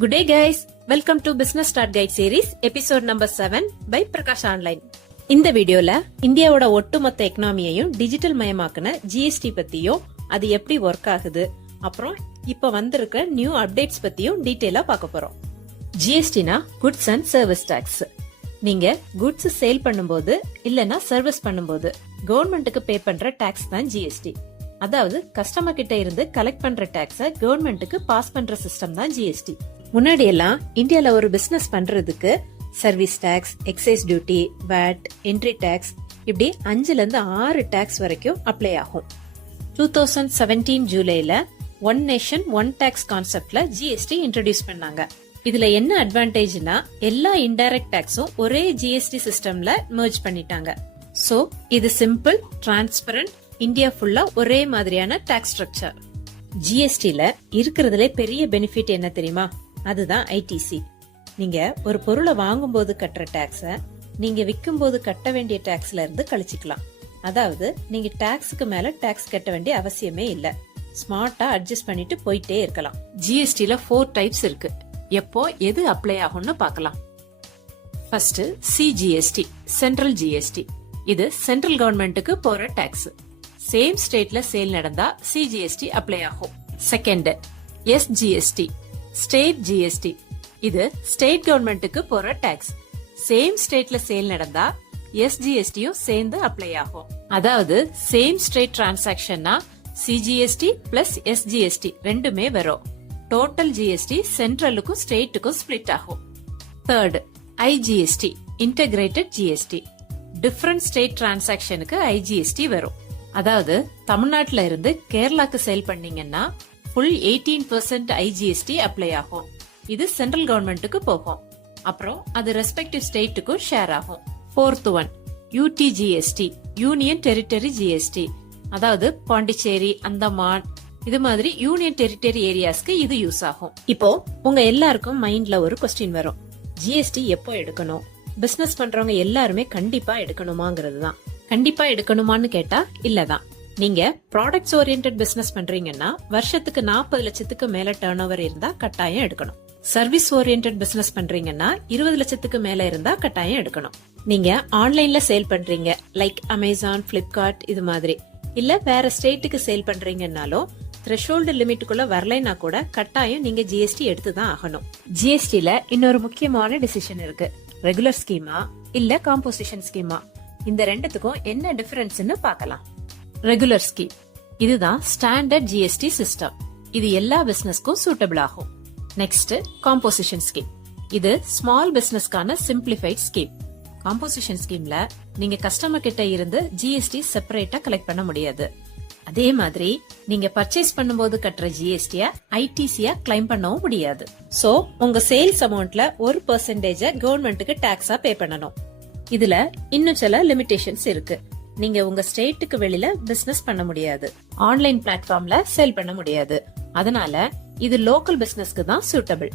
Good day guys, welcome to Business Start Guide series episode number 7 by Prakaz online. இந்த வீடியோல இந்தியாவோட ஒட்டுமொத்த எக்கனாமியையும் digital மயமாக்குன GST பத்தியும் அது எப்படி ஒர்க் ஆகுது அப்புறம் இப்ப வந்திருக்க நியூ அப்டேட்ஸ் பத்தியும் டீடைலா பார்க்க போறோம். GSTனா குட்ஸ் அண்ட் சர்வீஸ் டாக்ஸ். நீங்க குட்ஸ் சேல் பண்ணும்போது இல்லனா சர்வீஸ் பண்ணும்போது கவர்மெண்ட்டுக்கு பே பண்ற டாக்ஸ் தான் GST. அதாவது கஸ்டமர் கிட்ட இருந்து கலெக்ட் பண்ற டாக்ஸ கவர்மெண்ட்டுக்கு பாஸ் பண்ற சிஸ்டம் தான் GST. முன்னாடி எல்லாம் இந்தியால ஒரு பிசினஸ் பண்றதுக்கு service tax, excise duty, VAT, entry tax இப்படி 5ல இருந்து 6 டாக்ஸ் வரைக்கும் அப்ளை ஆகும். 2017 ஜூலைல ஒன் நேஷன் ஒன் டாக்ஸ் கான்செப்ட்ல GST இன்ட்ரோடியூஸ் பண்ணாங்க. இதுல என்ன அட்வான்டேஜ்னா எல்லா இன்டைரக்ட் டாக்ஸும் ஒரே GST சிஸ்டம்ல மெர்ஜ் பண்ணிட்டாங்க. சோ இது சிம்பிள், டிரான்ஸ்பரண்ட், இந்தியா ஃபுல்லா ஒரே மாதிரியான டாக்ஸ் ஸ்ட்ரக்சர். GSTல இருக்கிறதுல பெரிய பெனிஃபிட் என்ன தெரியுமா? அதுதான் ITC. நீங்க ஒரு பொருளை வாங்கும் போது கட்டுற டாக்ஸ நீங்க விற்கும் போது கட்ட வேண்டிய டாக்ஸ்ல இருந்து கழிச்சுக்கலாம். அதாவது நீங்க டாக்ஸுக்கு மேல டாக்ஸ் கட்ட வேண்டிய அவசியமே இல்ல. ஸ்மார்ட்டா அட்ஜஸ்ட் பண்ணிட்டு போயிட்டே இருக்கலாம். GSTல 4 டைப்ஸ் இருக்கு. எப்போ எது அப்ளை ஆகும்னு பார்க்கலாம். First CGST, central GST. இது சென்ட்ரல் கவர்மெண்ட்டுக்கு போற டாக்ஸ். சேம் ஸ்டேட்ல சேல் நடந்தா CGST அப்ளை ஆகும். Second SGST, state GST. இது ஸ்டேட் கவர்மெண்ட்டுக்கு போற டாக்ஸ். சேம் ஸ்டேட்ல சேல் நடந்தா SGSTயும் சேர்ந்து அப்ளை ஆகும். அதாவது சேம் ஸ்டேட் டிரான்சாக்ஷன்னா CGST பிளஸ் SGST ரெண்டுமே வரும். டோட்டல் GST சென்ட்ரலுக்கும் ஸ்டேட்டுக்கும் ஸ்பிளிட் ஆகும். Third IGST, integrated GST. Different state டிரான்சாக்ஷனுக்கு IGST வரும். அதாவது தமிழ்நாட்டுல இருந்து கேரளாக்கு சேல் பண்ணீங்கன்னா ஃபுல் 18% IGST அப்ளை ஆகும். இது சென்ட்ரல் கவர்மெண்ட்டுக்கு போகும். அப்புறம் அது ரெஸ்பெக்டிவ் ஸ்டேட்டுக்கும் ஷேர் ஆகும். Fourth one UTGST, union territory GST. அதாவது பாண்டிச்சேரி, அந்தமான் இது மாதிரி யூனியன் டெரிட்டரி ஏரியாஸ்க்கு இது யூஸ் ஆகும். இப்போ உங்க எல்லாருக்கும் மைண்ட்ல ஒரு கொஸ்டின் வரும். GST எப்போ எடுக்கணும்? பிசினஸ் பண்றவங்க எல்லாருமே கண்டிப்பா எடுக்கணுமாங்கிறது தான். கண்டிப்பா எடுக்கணுமான்னு கேட்டா இல்லதான். நீங்க ப்ராடக்ட்ஸ் ஓரியன்டட் பிசினஸ் பண்றீங்கன்னா வருஷத்துக்கு 40 லட்சத்துக்கு மேல டர்ன் ஓவர் இருந்தா கட்டாயம் எடுக்கணும். சர்வீஸ் ஓரியன்டட் பிசினஸ் பண்றீங்கன்னா 20 லட்சத்துக்கு மேல இருந்தா கட்டாயம் எடுக்கணும். நீங்க ஆன்லைன்ல சேல் பண்றீங்க லைக் அமேசான், பிளிப்கார்ட் இது மாதிரி, இல்ல வேற ஸ்டேட்டுக்கு சேல் பண்றீங்கன்னாலோ த்ரெஷோல்டு லிமிட்டுக்குள்ள வரலைன்னா கூட கட்டாயம் நீங்க GST எடுத்துதான் ஆகணும். GSTல இன்னொரு முக்கியமான டிசிஷன் இருக்கு. ரெகுலர் ஸ்கீமா இல்ல காம்போசிஷன் ஸ்கீமா, இந்த ரெண்டுத்துக்கும் என்ன டிஃபரன்ஸ்னு பார்க்கலாம். ரெகுலர் ஸ்கீம் இதுதான் ஸ்டாண்டர்ட் GST சிஸ்டம். இது எல்லா பிசினஸ்க்கும் சூட்டபிள் ஆகும். Next composition scheme. இது ஸ்மால் பிசினஸ்க்கான சிம்பிளிஃபைட் ஸ்கீம். காம்போசிஷன் ஸ்கீம்ல நீங்க கஸ்டமர் கிட்ட இருந்து GST செப்பரேட்டா கலெக்ட் பண்ண முடியாது. அதே மாதிரி நீங்க பர்ச்சேஸ் பண்ணும்போது கட்டுற GST ITC கிளைம் பண்ணவும் முடியாது. சோ உங்க சேல்ஸ் அமௌண்ட்ல 1% கவர்மெண்ட்டுக்கு டாக்ஸா பே பண்ணணும். இதுல இன்னும் சில லிமிடேஷன்ஸ் இருக்கு. நீங்க உங்க ஸ்டேட்டுக்கு வெளியில பிசினஸ் பண்ண முடியாது. ஆன்லைன் பிளாட்ஃபார்ம்ல சேல் பண்ண முடியாது. அதனால இது லோக்கல் பிசினஸ்க்கு தான் சூட்டபிள்.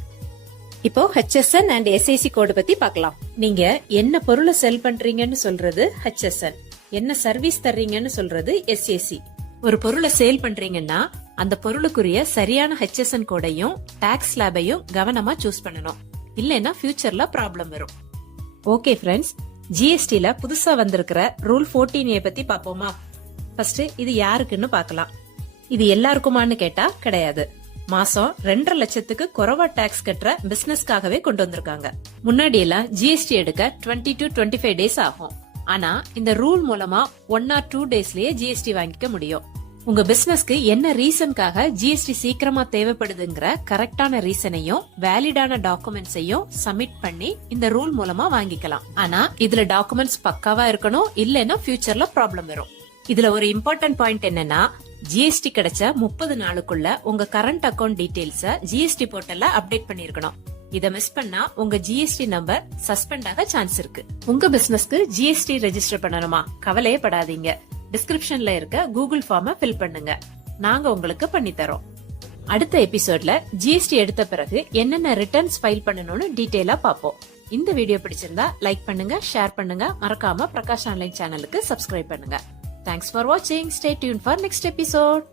இப்போ HSN அண்ட் SAC கோடு பத்தி பார்க்கலாம். நீங்க என்ன பொருளை செல் பண்றீங்கன்னு சொல்றது HSN, என்ன சர்வீஸ் தர்றீங்கன்னு சொல்றது SAC. ஒரு பொருளை சேல் பண்றீங்கன்னா அந்த பொருளுக்குரிய சரியான HSN கோடையும் டாக்ஸ் ஸ்லாபையும் கவனமா சூஸ் பண்ணணும். இல்லைன்னா ஃபியூச்சர்ல ப்ராப்ளம் வரும். ஓகே ஃப்ரெண்ட்ஸ், GSTல புதுசா வந்திருக்கிற ரூல் 14A பத்தி பாப்போமா? ஃபர்ஸ்ட் இது யாருக்குன்னு பார்க்கலாம். இது எல்லாருக்குமான்னு கேட்டா கிடையாது. மாசம் 2.5 லட்சத்துக்கு குறைவா டாக்ஸ் கட்டுற பிசினஸ்க்காகவே கொண்டு வந்திருக்காங்க. முன்னாடி எல்லாம் GST எடுக்க 20 to 25 டேஸ் ஆகும். ஆனா இந்த ரூல் மூலமா 1 or 2 டேஸ்லயே GST வாங்கிக்க முடியும். உங்க பிசினஸ்க்கு என்ன ரீசன்காக GST சீக்கிரமா தேவைப்படுதுங்கிற கரெக்டான ரீசனையும் வேலிடான டாக்குமெண்ட்ஸையும் சப்மிட் பண்ணி இந்த ரூல் மூலமா வாங்கிக்கலாம். ஆனா இதுல டாக்குமெண்ட்ஸ் பக்காவா இருக்கணும், இல்லைன்னா ஃபியூச்சர்ல ப்ராப்ளம் வரும். இதுல ஒரு இம்பார்ட்டன்ட் பாயிண்ட் என்னன்னா GST கிடைச்ச 30 நாளுக்குள்ள உங்க கரண்ட் அக்கவுண்ட் டீடைல்ஸ GST போர்ட்டல்ல அப்டேட் பண்ணிருக்கணும். இத மிஸ் பண்ணா உங்க GST நம்பர் சஸ்பெண்ட் ஆக சான்ஸ் இருக்கு. உங்க பிசினஸ்க்கு GST ரெஜிஸ்டர் பண்ணணுமா? கவலையே படாதீங்க. டிஸ்கிரிப்ஷன்ல இருக்க கூகுள் ஃபார்மை ஃபில் பண்ணுங்க. நாங்க உங்களுக்கு பண்ணி தரோம். அடுத்த எபிசோட்ல GST எடுத்த பிறகு என்னென்ன ரிட்டர்ன்ஸ் ஃபைல் பண்ணணும்னு டீடைலா பாப்போம். இந்த வீடியோ பிடிச்சிருந்தா லைக் பண்ணுங்க, ஷேர் பண்ணுங்க, மறக்காம பிரகாஷ் ஆன்லைன் சேனலுக்கு சப்ஸ்கிரைப் பண்ணுங்க. Thanks for watching. Stay tuned for next episode.